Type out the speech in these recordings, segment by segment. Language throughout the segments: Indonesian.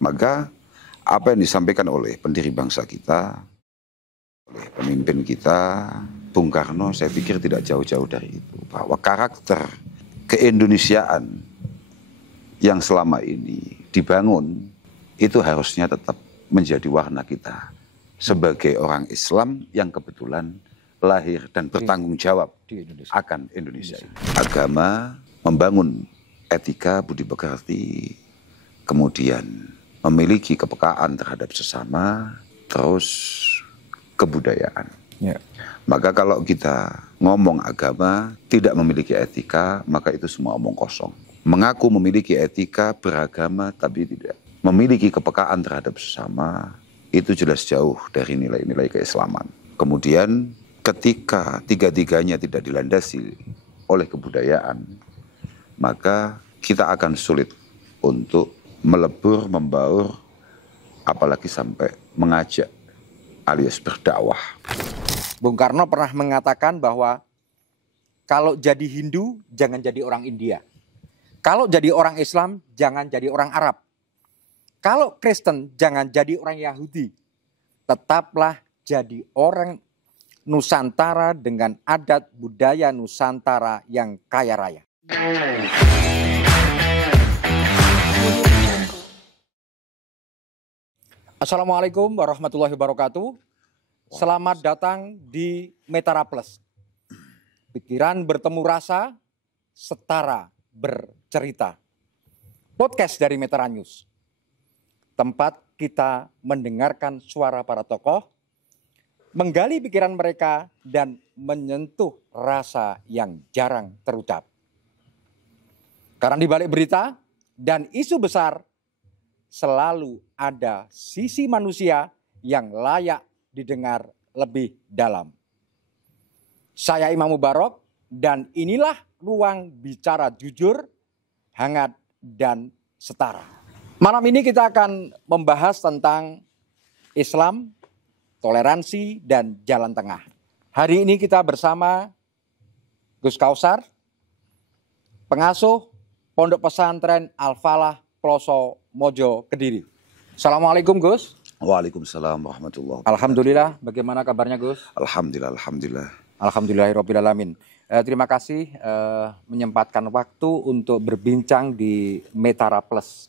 Maka apa yang disampaikan oleh pendiri bangsa kita, oleh pemimpin kita, Bung Karno, saya pikir tidak jauh-jauh dari itu. Bahwa karakter keindonesiaan yang selama ini dibangun, itu harusnya tetap menjadi warna kita sebagai orang Islam yang kebetulan lahir dan bertanggung jawab akan Indonesia. Agama membangun etika, budi pekerti, kemudian memiliki kepekaan terhadap sesama, terus kebudayaan. Ya. Maka kalau kita ngomong agama tidak memiliki etika, maka itu semua omong kosong. Mengaku memiliki etika beragama tapi tidak memiliki kepekaan terhadap sesama, itu jelas jauh dari nilai-nilai keislaman. Kemudian ketika tiga-tiganya tidak dilandasi oleh kebudayaan, maka kita akan sulit untuk melebur, membaur, apalagi sampai mengajak alias berdakwah. Bung Karno pernah mengatakan bahwa kalau jadi Hindu jangan jadi orang India. Kalau jadi orang Islam jangan jadi orang Arab. Kalau Kristen jangan jadi orang Yahudi. Tetaplah jadi orang Nusantara dengan adat budaya Nusantara yang kaya raya. Assalamualaikum warahmatullahi wabarakatuh. Selamat datang di Metara Plus. Pikiran bertemu rasa, setara bercerita. Podcast dari Metara News. Tempat kita mendengarkan suara para tokoh, menggali pikiran mereka, dan menyentuh rasa yang jarang terucap. Karena di balik berita dan isu besar, selalu ada sisi manusia yang layak didengar lebih dalam. Saya Imam Mubarok dan inilah ruang bicara jujur, hangat, dan setara. Malam ini kita akan membahas tentang Islam, toleransi, dan jalan tengah. Hari ini kita bersama Gus Kausar, pengasuh Pondok Pesantren Al-Falah Ploso Mojo Kediri. Assalamualaikum Gus. Waalaikumsalam warahmatullahi wabarakatuh. Alhamdulillah, bagaimana kabarnya Gus? Alhamdulillah. Alhamdulillahirrahmanirrahim. Terima kasih menyempatkan waktu untuk berbincang di Metara Plus.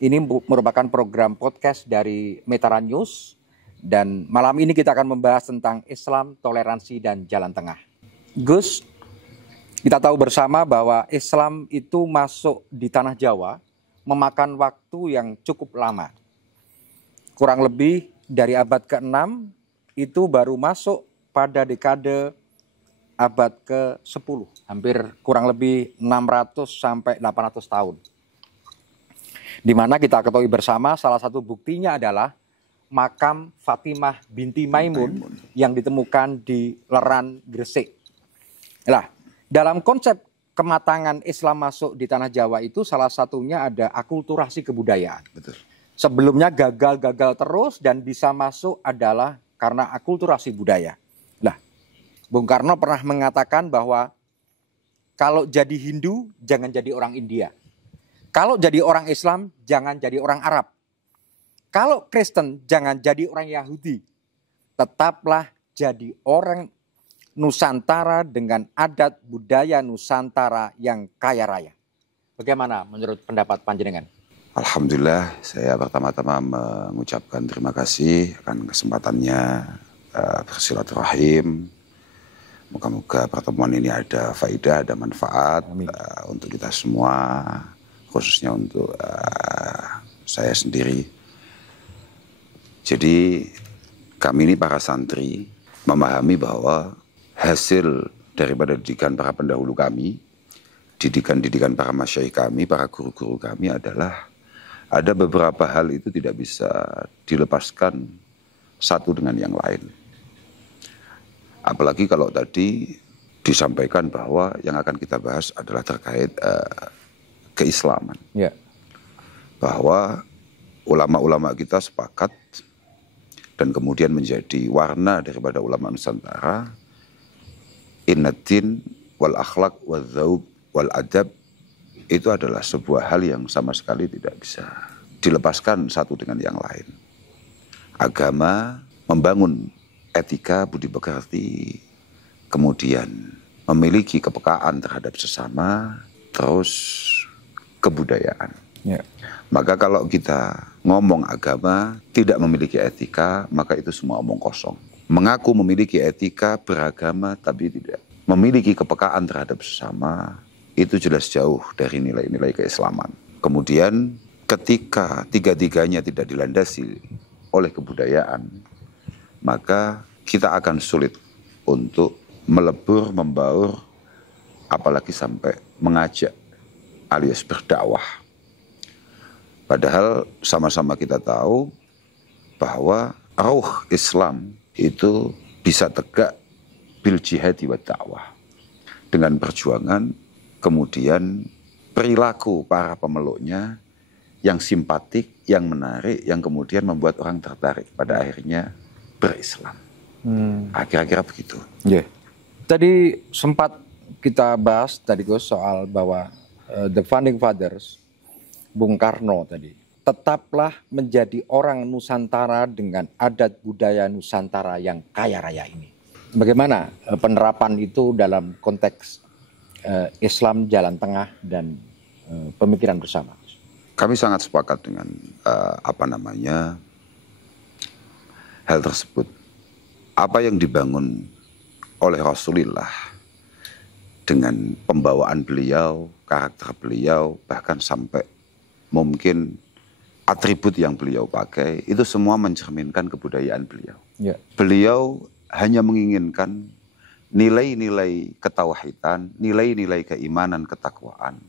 Ini merupakan program podcast dari Metara News. Dan malam ini kita akan membahas tentang Islam, toleransi, dan jalan tengah. Gus, kita tahu bersama bahwa Islam itu masuk di tanah Jawa memakan waktu yang cukup lama. Kurang lebih dari abad ke-6 itu baru masuk pada dekade abad ke-10. Hampir kurang lebih 600 sampai 800 tahun. Di mana kita ketahui bersama salah satu buktinya adalah makam Fatimah binti Maimun yang ditemukan di Leran, Gresik. Nah, dalam konsep kematangan Islam masuk di tanah Jawa itu salah satunya ada akulturasi kebudayaan. Betul. Sebelumnya gagal terus dan bisa masuk adalah karena akulturasi budaya. Nah, Bung Karno pernah mengatakan bahwa kalau jadi Hindu jangan jadi orang India. Kalau jadi orang Islam jangan jadi orang Arab. Kalau Kristen jangan jadi orang Yahudi. Tetaplah jadi orang Nusantara dengan adat budaya Nusantara yang kaya raya. Bagaimana menurut pendapat panjenengan? Alhamdulillah, saya pertama-tama mengucapkan terima kasih akan kesempatannya bersilaturahim. Moga-moga pertemuan ini ada faidah, ada manfaat untuk kita semua, khususnya untuk saya sendiri. Jadi kami ini para santri memahami bahwa hasil daripada didikan para pendahulu kami, didikan para masyayikh kami, para guru-guru kami adalah ada beberapa hal itu tidak bisa dilepaskan satu dengan yang lain. Apalagi kalau tadi disampaikan bahwa yang akan kita bahas adalah terkait keislaman. Ya. Bahwa ulama-ulama kita sepakat dan kemudian menjadi warna daripada ulama Nusantara. Innaddin wal akhlaq wal dzauq wal adab itu adalah sebuah hal yang sama sekali tidak bisa dilepaskan satu dengan yang lain. Agama membangun etika budi pekerti, kemudian memiliki kepekaan terhadap sesama, terus kebudayaan. Maka kalau kita ngomong agama tidak memiliki etika, maka itu semua omong kosong. Mengaku memiliki etika beragama tapi tidak memiliki kepekaan terhadap sesama, itu jelas jauh dari nilai-nilai keislaman. Kemudian ketika tiga-tiganya tidak dilandasi oleh kebudayaan, maka kita akan sulit untuk melebur, membaur, apalagi sampai mengajak alias berdakwah. Padahal sama-sama kita tahu bahwa ruh Islam itu bisa tegak bil jihadi wa dakwah. Dengan perjuangan, kemudian perilaku para pemeluknya yang simpatik, yang menarik, yang kemudian membuat orang tertarik pada akhirnya berislam. Kira-kira begitu. Tadi sempat kita bahas tadi Gus soal bahwa the founding fathers, Bung Karno tadi, tetaplah menjadi orang Nusantara dengan adat budaya Nusantara yang kaya raya ini. Bagaimana penerapan itu dalam konteks Islam jalan tengah dan pemikiran bersama? Kami sangat sepakat dengan hal tersebut. Apa yang dibangun oleh Rasulullah dengan pembawaan beliau, karakter beliau, bahkan sampai mungkin atribut yang beliau pakai, itu semua mencerminkan kebudayaan beliau. Beliau hanya menginginkan nilai-nilai ketauhidan, nilai-nilai keimanan, ketakwaan,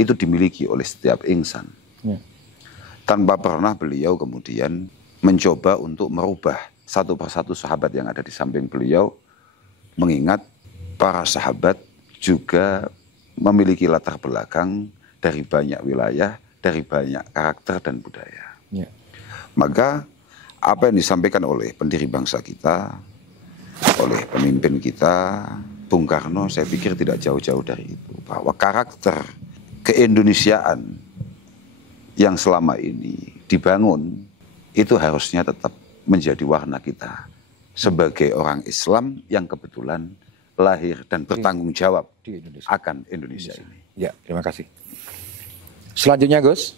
itu dimiliki oleh setiap insan. Tanpa pernah beliau kemudian mencoba untuk merubah satu persatu sahabat yang ada di samping beliau, mengingat para sahabat juga memiliki latar belakang dari banyak wilayah, dari banyak karakter dan budaya. Maka apa yang disampaikan oleh pendiri bangsa kita, oleh pemimpin kita, Bung Karno, saya pikir tidak jauh-jauh dari itu. Bahwa karakter keindonesiaan yang selama ini dibangun, itu harusnya tetap menjadi warna kita sebagai orang Islam yang kebetulan lahir dan bertanggung jawab di Indonesia, akan Indonesia ini. Ya, terima kasih. Selanjutnya Gus,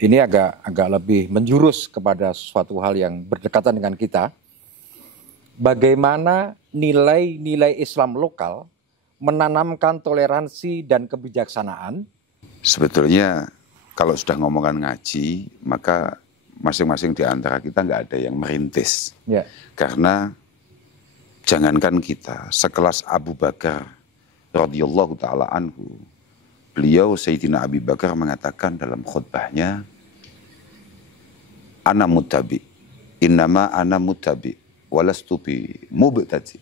ini agak lebih menjurus kepada suatu hal yang berdekatan dengan kita. Bagaimana nilai-nilai Islam lokal menanamkan toleransi dan kebijaksanaan? Sebetulnya kalau sudah ngomongan ngaji, maka masing-masing di antara kita nggak ada yang merintis. Karena jangankan kita, sekelas Abu Bakar radhiyallahu ta'ala anhu, beliau Sayyidina Abi Bakar mengatakan dalam khutbahnya, ana muttabi, innama ana muttabi, walastu bi mubtadi.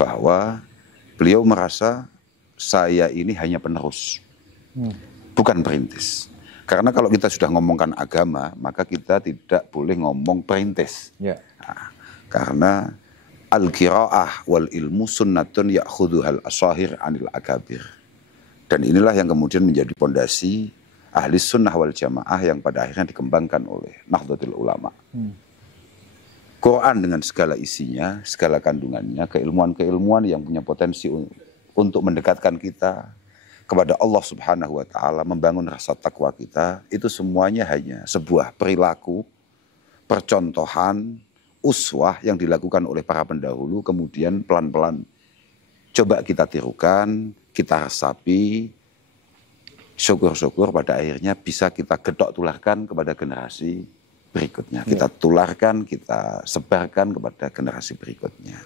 Bahwa beliau merasa saya ini hanya penerus, bukan perintis. Karena kalau kita sudah ngomongkan agama, maka kita tidak boleh ngomong perintis. Nah, karena al-qiraah wal ilmu sunnatun ya'khuduhal asahir anil akabir. Dan inilah yang kemudian menjadi pondasi ahli sunnah wal jamaah yang pada akhirnya dikembangkan oleh Nahdlatul Ulama. Quran dengan segala isinya, segala kandungannya, keilmuan-keilmuan yang punya potensi untuk mendekatkan kita kepada Allah Subhanahu wa Ta'ala, membangun rasa takwa kita, itu semuanya hanya sebuah perilaku, percontohan, uswah yang dilakukan oleh para pendahulu, kemudian pelan-pelan coba kita tirukan, kita resapi, syukur-syukur pada akhirnya bisa kita gedok tularkan kepada generasi berikutnya. Kita tularkan, kita sebarkan kepada generasi berikutnya.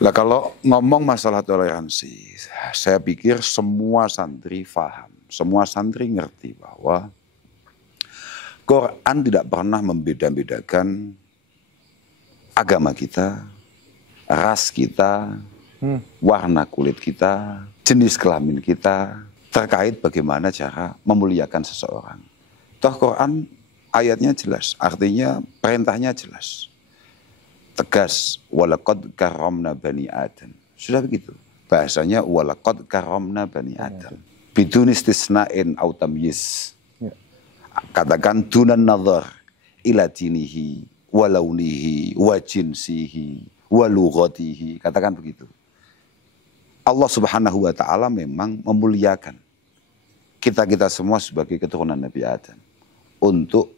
Lah kalau ngomong masalah toleransi, saya pikir semua santri paham, semua santri ngerti bahwa Quran tidak pernah membeda-bedakan agama kita, ras kita, warna kulit kita, jenis kelamin kita, terkait bagaimana cara memuliakan seseorang. Toh Quran ayatnya jelas, artinya perintahnya jelas. Tegas, walaqad karramna bani Adam. Sudah begitu. Bahasanya walaqad karramna bani Adam. bidun istisna'in au tamyiz. Ya. Katakan dunan nazar ila dinihi wa launihi wa jinsihi wa lughatihi. Katakan begitu. Allah Subhanahu wa taala memang memuliakan kita semua sebagai keturunan Nabi Adam untuk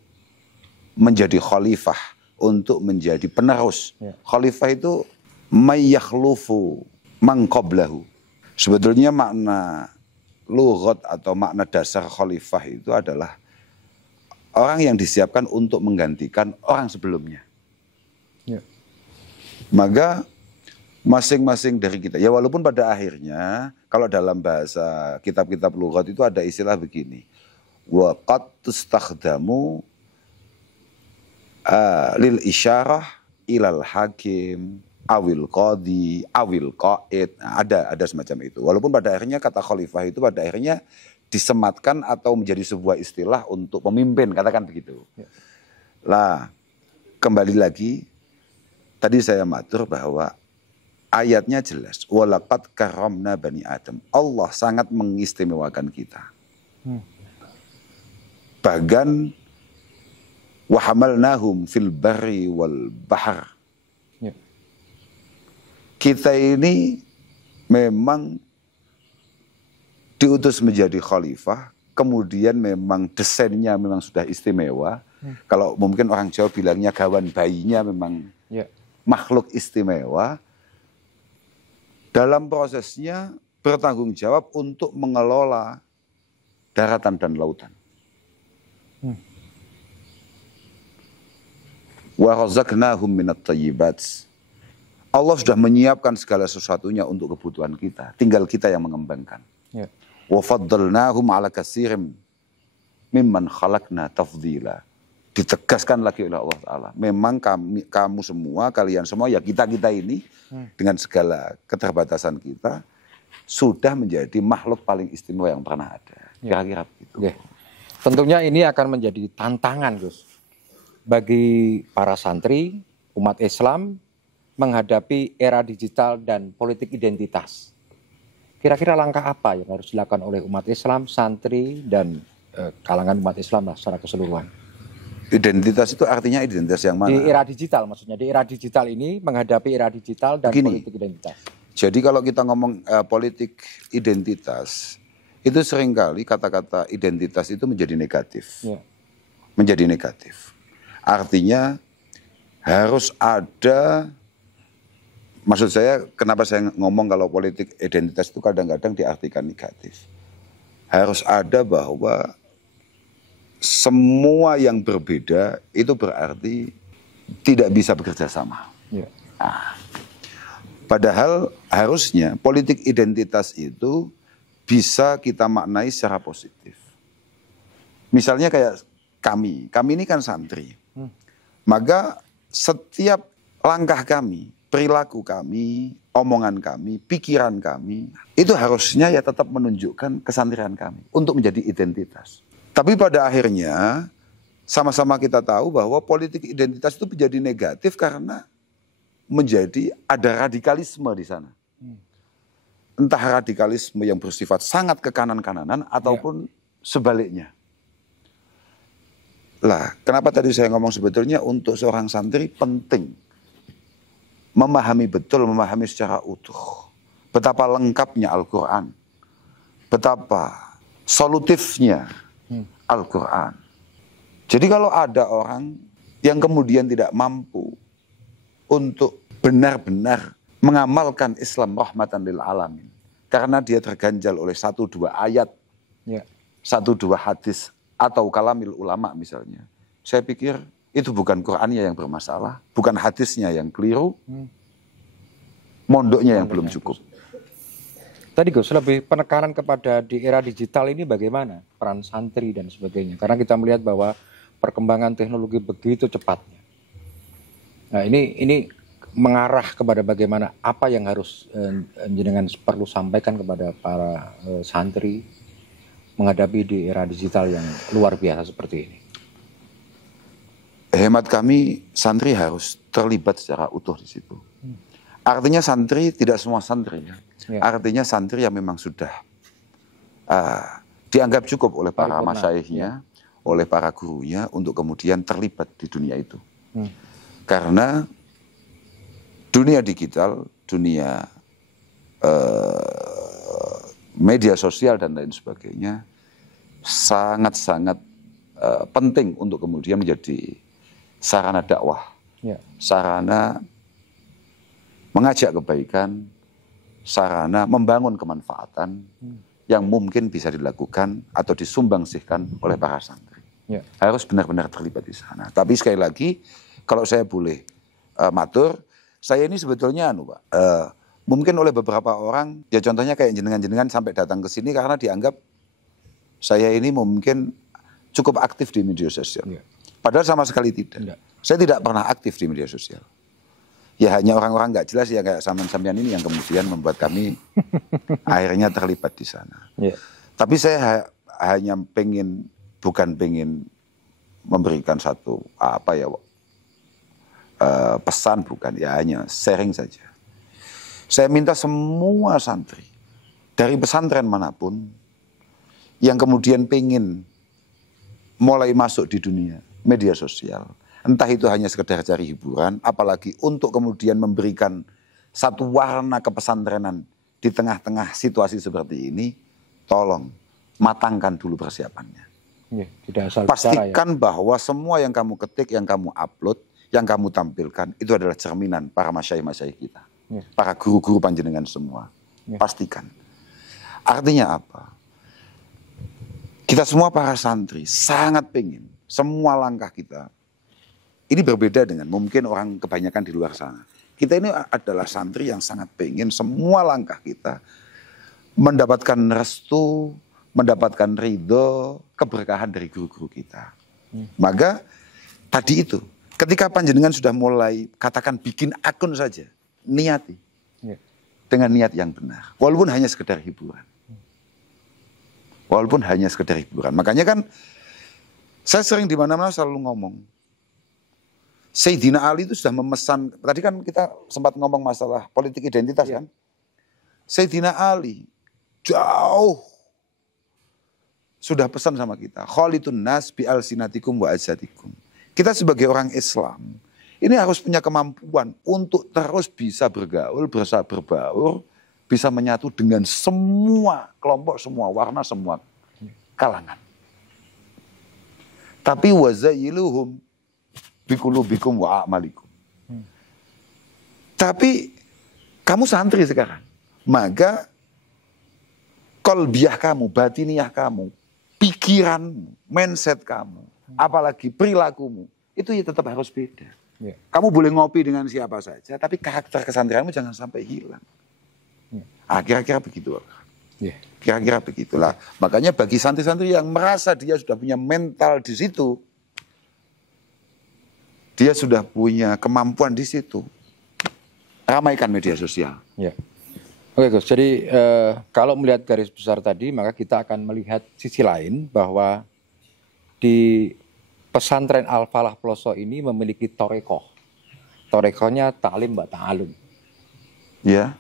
menjadi khalifah, untuk menjadi penerus. Ya. Khalifah itu may yakhlufu man qablahu. Sebetulnya makna lughat atau makna dasar khalifah itu adalah orang yang disiapkan untuk menggantikan orang sebelumnya. Ya. Maka masing-masing dari kita, ya walaupun pada akhirnya kalau dalam bahasa kitab-kitab lughat itu ada istilah begini, wa qad tustakhdamu lil isyarah ilal hakim awil qadi awil qaid. Ada semacam itu. Walaupun pada akhirnya kata khalifah itu pada akhirnya disematkan atau menjadi sebuah istilah untuk pemimpin, katakan begitu. Ya. Lah, kembali lagi tadi saya matur bahwa ayatnya jelas, walaqad karramna bani Adam. Allah sangat mengistimewakan kita. Bahkan wa hamalnahum fil barri wal bahr. Ya. Kita ini memang diutus menjadi khalifah, kemudian memang desainnya memang sudah istimewa. Kalau mungkin orang Jawa bilangnya gawan bayinya memang makhluk istimewa. Dalam prosesnya bertanggung jawab untuk mengelola daratan dan lautan. Wa razaqnahum minat thayyibat. Allah sudah menyiapkan segala sesuatunya untuk kebutuhan kita. Tinggal kita yang mengembangkan. Ya. Wa faddalnahum ala katsirin mimman khalaqna tafdila. Ditegaskan lagi oleh Allah Ta'ala. Memang kamu semua, kalian semua, ya kita-kita ini dengan segala keterbatasan kita sudah menjadi makhluk paling istimewa yang pernah ada. Kira-kira begitu. Ya. Tentunya ini akan menjadi tantangan, Gus, bagi para santri, umat Islam menghadapi era digital dan politik identitas. Kira-kira langkah apa yang harus dilakukan oleh umat Islam, santri, dan kalangan umat Islam lah secara keseluruhan? Identitas itu artinya identitas yang mana? Di era digital maksudnya. Di era digital ini menghadapi era digital dan politik identitas. Jadi kalau kita ngomong politik identitas, itu seringkali kata-kata identitas itu menjadi negatif. Ya. Menjadi negatif. Artinya harus ada, maksud saya kenapa saya ngomong kalau politik identitas itu kadang-kadang diartikan negatif. Harus ada bahwa semua yang berbeda itu berarti tidak bisa bekerja sama. Ya. Nah, padahal harusnya politik identitas itu bisa kita maknai secara positif. Misalnya kayak kami ini kan santri. Maka setiap langkah kami, perilaku kami, omongan kami, pikiran kami, itu harusnya ya tetap menunjukkan kesantrian kami untuk menjadi identitas. Tapi pada akhirnya sama-sama kita tahu bahwa politik identitas itu menjadi negatif karena menjadi ada radikalisme di sana. Entah radikalisme yang bersifat sangat ke kanan-kananan ataupun sebaliknya. Lah, kenapa tadi saya ngomong sebetulnya untuk seorang santri penting memahami betul, memahami secara utuh betapa lengkapnya Al-Quran, betapa solutifnya Al-Quran. Jadi kalau ada orang yang kemudian tidak mampu untuk benar-benar mengamalkan Islam rahmatan lil alamin karena dia terganjal oleh 1-2 ayat, 1-2 hadis atau kalamil ulama misalnya, saya pikir itu bukan Qurannya yang bermasalah, bukan hadisnya yang keliru, mondoknya yang belum cukup. Tadi Gus, lebih penekanan kepada di era digital ini bagaimana peran santri dan sebagainya. Karena kita melihat bahwa perkembangan teknologi begitu cepatnya. Nah ini mengarah kepada bagaimana apa yang harus jenengan perlu sampaikan kepada para santri menghadapi di era digital yang luar biasa seperti ini. Hemat kami santri harus terlibat secara utuh di situ. Artinya santri tidak semua santri. Artinya santri yang memang sudah dianggap cukup oleh para Paripurna, masyayikhnya, oleh para gurunya untuk kemudian terlibat di dunia itu. Karena dunia digital, dunia media sosial dan lain sebagainya sangat-sangat penting untuk kemudian menjadi sarana dakwah, sarana mengajak kebaikan, sarana membangun kemanfaatan yang mungkin bisa dilakukan atau disumbangsihkan oleh para santri. Harus benar-benar terlibat di sana. Tapi sekali lagi, kalau saya boleh matur, saya ini sebetulnya Pak, mungkin oleh beberapa orang, ya contohnya kayak jenengan-jenengan sampai datang ke sini karena dianggap saya ini mungkin cukup aktif di media sosial. Padahal sama sekali tidak. Saya tidak pernah aktif di media sosial. Ya hanya orang-orang nggak jelas ya kayak sampean ini yang kemudian membuat kami akhirnya terlibat di sana. Tapi saya hanya bukan pengen memberikan satu pesan, bukan, ya hanya sharing saja. Saya minta semua santri dari pesantren manapun yang kemudian pengen mulai masuk di dunia media sosial, entah itu hanya sekedar cari hiburan, apalagi untuk kemudian memberikan satu warna kepesantrenan di tengah-tengah situasi seperti ini, tolong matangkan dulu persiapannya. Tidak asal pastikan bahwa semua yang kamu ketik, yang kamu upload, yang kamu tampilkan itu adalah cerminan para masyayikh-masyayikh kita, para guru-guru panjenengan semua. Pastikan. Artinya apa? Kita semua para santri sangat pengen semua langkah kita ini berbeda dengan mungkin orang kebanyakan di luar sana. Kita ini adalah santri yang sangat pengen semua langkah kita mendapatkan restu, mendapatkan ridho, keberkahan dari guru-guru kita. Maka tadi itu, ketika panjenengan sudah mulai katakan bikin akun saja, niati dengan niat yang benar, walaupun hanya sekedar hiburan. Walaupun hanya sekedar hiburan. Makanya kan saya sering di mana-mana selalu ngomong. Sayyidina Ali itu sudah memesan, tadi kan kita sempat ngomong masalah politik identitas kan. Sayyidina Ali jauh sudah pesan sama kita. Khalidun nas bi alsinatikum wa ajsadikum. Kita sebagai orang Islam, ini harus punya kemampuan untuk terus bisa bergaul, berusaha berbaur, bisa menyatu dengan semua kelompok, semua warna, semua kalangan. Tapi wazailuhum biqulubikum wa a'malikum. Tapi kamu santri sekarang, maka kolbiah kamu, batiniah kamu, pikiranmu, mindset kamu, apalagi perilakumu, itu ya tetap harus beda. Kamu boleh ngopi dengan siapa saja, tapi karakter kesantrianmu jangan sampai hilang. Kira-kira begitu. Kira-kira begitulah. Makanya bagi santri-santri yang merasa dia sudah punya mental di situ, dia sudah punya kemampuan di situ, ramaikan media sosial. Oke Gus, jadi kalau melihat garis besar tadi, maka kita akan melihat sisi lain bahwa di pesantren Al-Falah Ploso ini memiliki torekoh. Torekohnya ta'lim wa ta'alum. Ya,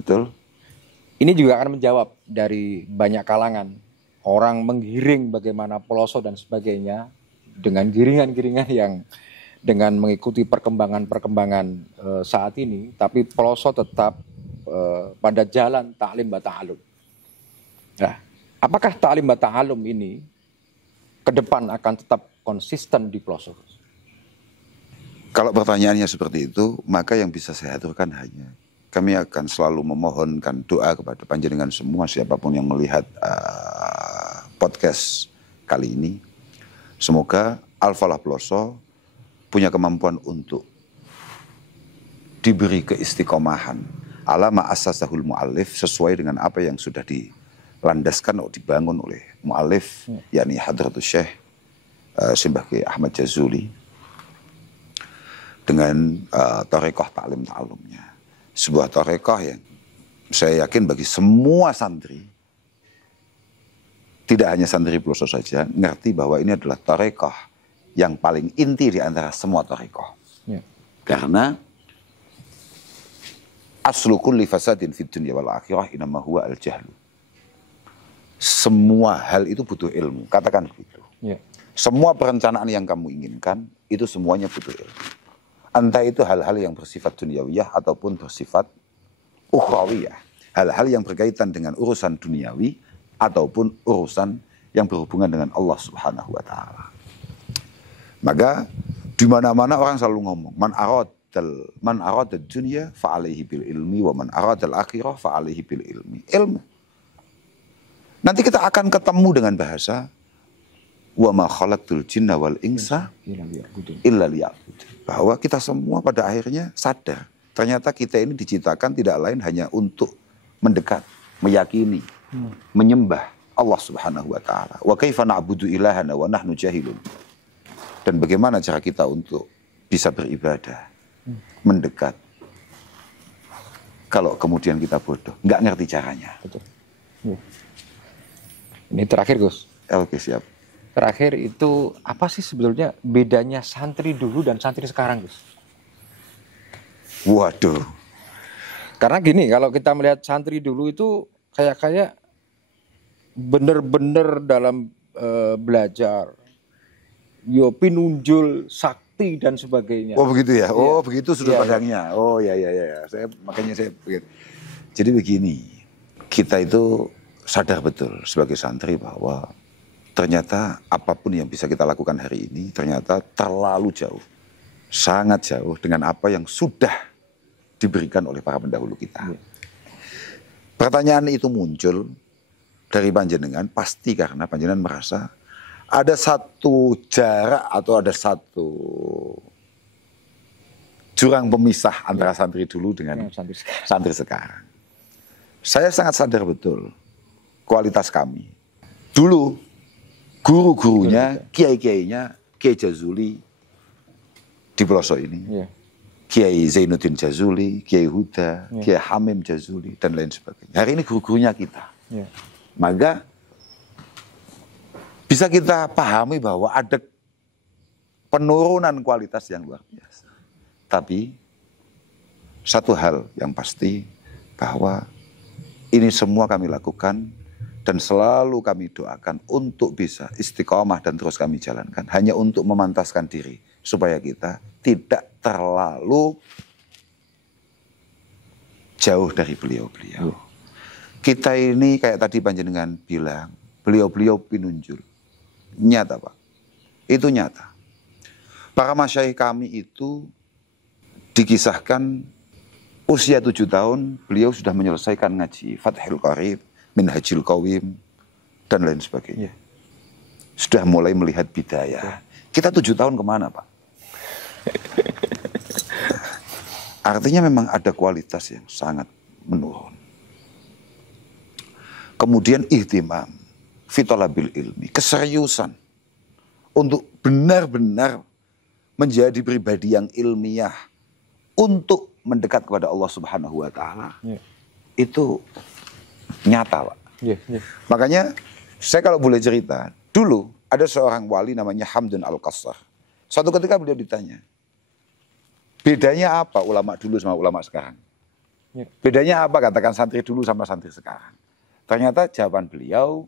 betul. Ini juga akan menjawab dari banyak kalangan. Orang menggiring bagaimana Peloso dan sebagainya dengan giringan-giringan yang dengan mengikuti perkembangan-perkembangan saat ini. Tapi Peloso tetap pada jalan ta'lim wa ta'alum. Nah, apakah ta'lim wa ta'alum ini ke depan akan tetap konsisten di Peloso? Kalau pertanyaannya seperti itu, maka yang bisa saya aturkan hanya kami akan selalu memohonkan doa kepada panjenengan semua, siapapun yang melihat podcast kali ini. Semoga Al-Falah Ploso punya kemampuan untuk diberi keistiqomahan ala ma assasahul mu'allif, sesuai dengan apa yang sudah dilandaskan atau dibangun oleh mu'allif, yakni Hadratus Syekh Simbah Kiai Ahmad Jazuli, dengan tarekoh ta'lim ta'alumnya. Sebuah tarekoh yang saya yakin bagi semua santri, tidak hanya santri Ploso saja, ngerti bahwa ini adalah tarekoh yang paling inti di antara semua tarekoh. Karena aslu kulli fasadin fid dunya wal akhirah inama huwa al-jahlu. Semua hal itu butuh ilmu. Katakan begitu. Ya. Semua perencanaan yang kamu inginkan, itu semuanya butuh ilmu. Entah itu hal-hal yang bersifat duniawiyah ataupun bersifat ukhrawiyah. Hal-hal yang berkaitan dengan urusan duniawi ataupun urusan yang berhubungan dengan Allah Subhanahu wa Ta'ala. Maka di mana-mana orang selalu ngomong, man aradad dunya fa alaihi bil ilmi wa man aradal akhirah fa alaihi bil ilmi. Ilmu. Nanti kita akan ketemu dengan bahasa wa ma khalaqtul jinna wal insa illa liya'budun. Bahwa kita semua pada akhirnya sadar ternyata kita ini diciptakan tidak lain hanya untuk mendekat, meyakini, menyembah Allah Subhanahu wa Ta'ala. Wa kaifa na'budu ilahana wa nahnu jahilun. Dan bagaimana cara kita untuk bisa beribadah, mendekat. Kalau kemudian kita bodoh, nggak ngerti caranya. Betul. Ini terakhir, Gus. Oke, siap. Terakhir itu apa sih sebetulnya bedanya santri dulu dan santri sekarang, Gus? Waduh. Karena gini, kalau kita melihat santri dulu itu kayak bener-bener dalam belajar, yo pinunjul, sakti dan sebagainya. Oh begitu ya? Oh Ya. begitu sudut pandangnya. Oh ya. Makanya saya pikir. Jadi begini, kita itu sadar betul sebagai santri bahwa ternyata apapun yang bisa kita lakukan hari ini ternyata terlalu jauh, sangat jauh dengan apa yang sudah diberikan oleh para pendahulu kita. Pertanyaan itu muncul dari panjenengan pasti karena panjenengan merasa ada satu jarak atau ada satu jurang pemisah antara santri dulu dengan santri sekarang. Saya sangat sadar betul kualitas kami. Dulu guru-gurunya, kiai-kiainya, Kiai Jazuli di pelosok ini, Kiai Zainuddin Jazuli, Kiai Huda, Kiai Hamim Jazuli, dan lain sebagainya. Hari ini guru-gurunya kita. Maka bisa kita pahami bahwa ada penurunan kualitas yang luar biasa. Tapi satu hal yang pasti bahwa ini semua kami lakukan dan selalu kami doakan untuk bisa istiqomah dan terus kami jalankan. Hanya untuk memantaskan diri supaya kita tidak terlalu jauh dari beliau-beliau. Kita ini kayak tadi panjenengan bilang, beliau-beliau pinunjul. Nyata Pak, itu nyata. Para masyayikh kami itu dikisahkan usia 7 tahun beliau sudah menyelesaikan ngaji Fathul Qarib, Minhajul Qawim, dan lain sebagainya. Sudah mulai melihat bidayah. Kita 7 tahun kemana Pak? Artinya memang ada kualitas yang sangat menurun. Kemudian ihtimam, fitolabil ilmi, keseriusan untuk benar-benar menjadi pribadi yang ilmiah untuk mendekat kepada Allah Subhanahu wa Ta'ala. Itu nyata Pak. Makanya saya kalau boleh cerita, dulu ada seorang wali namanya Hamdun Al-Qassar. Suatu ketika beliau ditanya, bedanya apa ulama dulu sama ulama sekarang? Bedanya apa katakan santri dulu sama santri sekarang? Ternyata jawaban beliau,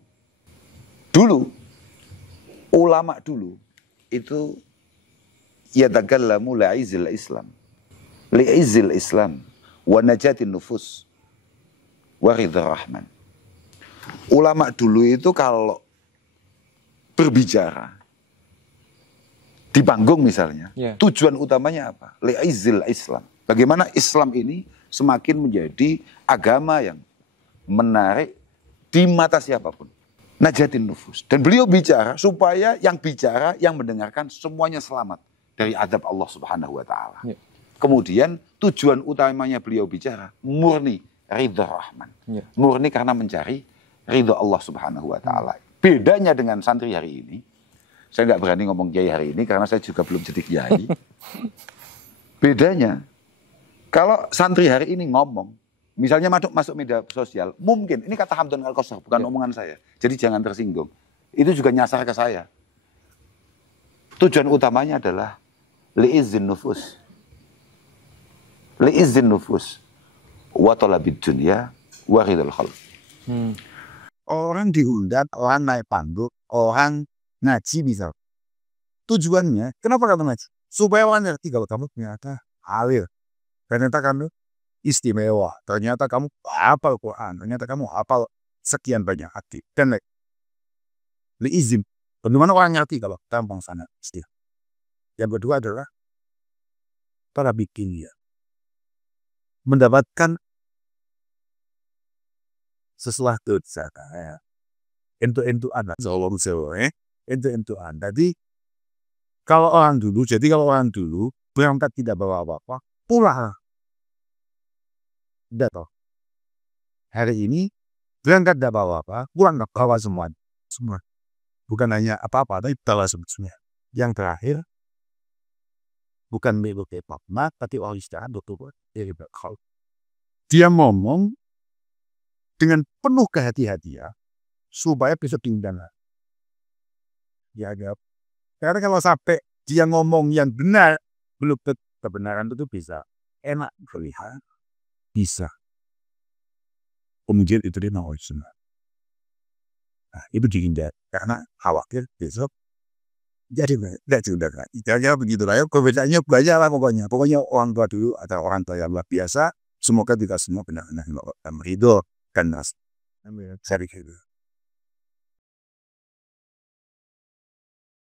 dulu ulama dulu itu yatakallamu li'izil Islam. Li'izil Islam wa najatin nufus wa ridha rahman. Ulama dulu itu kalau berbicara di panggung misalnya, tujuan utamanya apa? Li'izil Islam. Bagaimana Islam ini semakin menjadi agama yang menarik di mata siapapun. Najatin nufus. Dan beliau bicara supaya yang bicara, yang mendengarkan semuanya selamat dari adab Allah Subhanahu wa Ta'ala. Kemudian tujuan utamanya beliau bicara murni ridha rahman. Murni karena mencari ridha Allah Subhanahu wa Ta'ala. Bedanya dengan santri hari ini, saya nggak berani ngomong kiai hari ini karena saya juga belum jadi kiai. Bedanya, kalau santri hari ini ngomong, misalnya masuk media sosial, mungkin, ini kata Hamdun Al-Qassar, bukan omongan saya. Jadi jangan tersinggung. Itu juga nyasar ke saya. Tujuan utamanya adalah li'izzin nufus. Li'izzin nufus. Wa talabid dunya wa ridhal khalq. orang diundang, orang naik panggung, orang ngaji misal. Tujuannya, kenapa kamu ngaji? Supaya orang ngerti kalau kamu ternyata alim, ternyata kamu istimewa, ternyata kamu hafal Quran, ternyata kamu hafal sekian banyak hadis dan izin. Bagaimana orang ngerti kalau tampang sana istilah. Yang kedua adalah para bikin ya mendapatkan sesuatu di sana ya. Entu anak Zolong entu-entuan. Jadi kalau orang dulu berangkat tidak bawa apa-apa, pulang. Tidak. Hari ini berangkat tidak bawa apa, pulang nggak bawa semua. Bukan hanya apa-apa, tapi bawa semuanya. Yang terakhir, bukan milik Pak Mat, tapi orang istirahat dokter dari Bakal. Dia ngomong dengan penuh kehati-hatian supaya bisa diundang. Ya, karena kalau sampai dia ngomong yang benar, belum kebenaran itu bisa enak terlihat, bisa. Kemudian itu dia mau senang. Nah, itu dihindari karena khawatir besok jadi tidak diundang lagi. Jadi begitulah ya, perbedaannya banyak lah pokoknya. Pokoknya orang tua dulu atau orang tua yang luar biasa, semoga kita semua benar-benar ridho dan nas. Saya pikir itu.